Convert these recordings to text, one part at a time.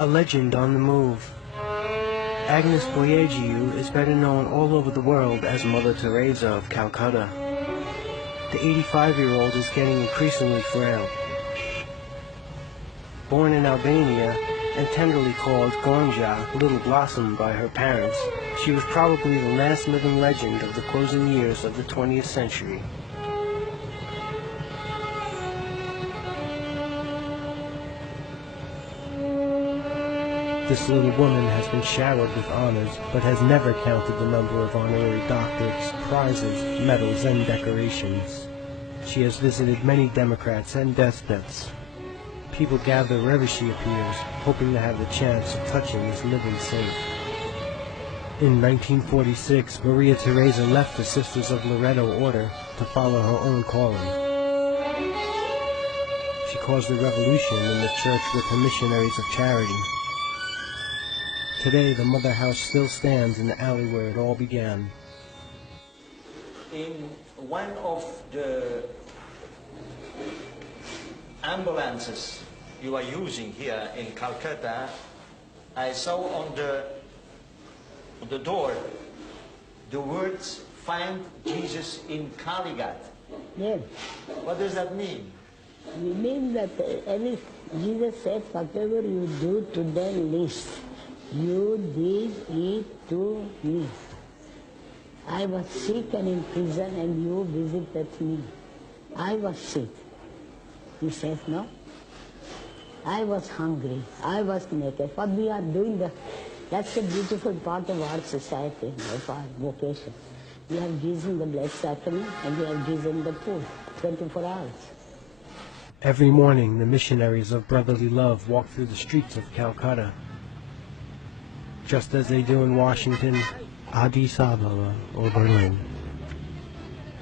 A legend on the move. Agnes Boyegiu is better known all over the world as Mother Teresa of Calcutta. The 85-year-old is getting increasingly frail. Born in Albania and tenderly called Gonja, Little Blossom, by her parents, she was probably the last living legend of the closing years of the 20th century. This little woman has been showered with honors, but has never counted the number of honorary doctorates, prizes, medals, and decorations. She has visited many democrats and despots. People gather wherever she appears, hoping to have the chance of touching this living saint. In 1946, Maria Teresa left the Sisters of Loreto order to follow her own calling. She caused a revolution in the church with her missionaries of charity. Today, the mother house still stands in the alley where it all began. In one of the ambulances you are using here in Calcutta, I saw on the door the words, "Find Jesus in Calicut." Yes. What does that mean? It means that Jesus said, whatever you do to them least, you did it to me. I was sick and in prison and you visited me. I was sick. He says, no. I was hungry. I was naked. What we are doing, that's a beautiful part of our society, of our vocation. We have given the blessed sacrament and we have given the food 24 hours. Every morning, the missionaries of brotherly love walk through the streets of Calcutta, just as they do in Washington, Addis Ababa, or Berlin.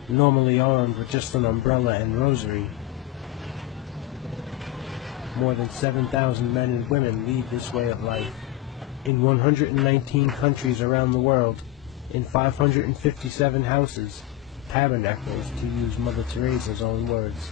Normally armed with just an umbrella and rosary, more than 7,000 men and women lead this way of life. In 119 countries around the world, in 557 houses, tabernacles, to use Mother Teresa's own words.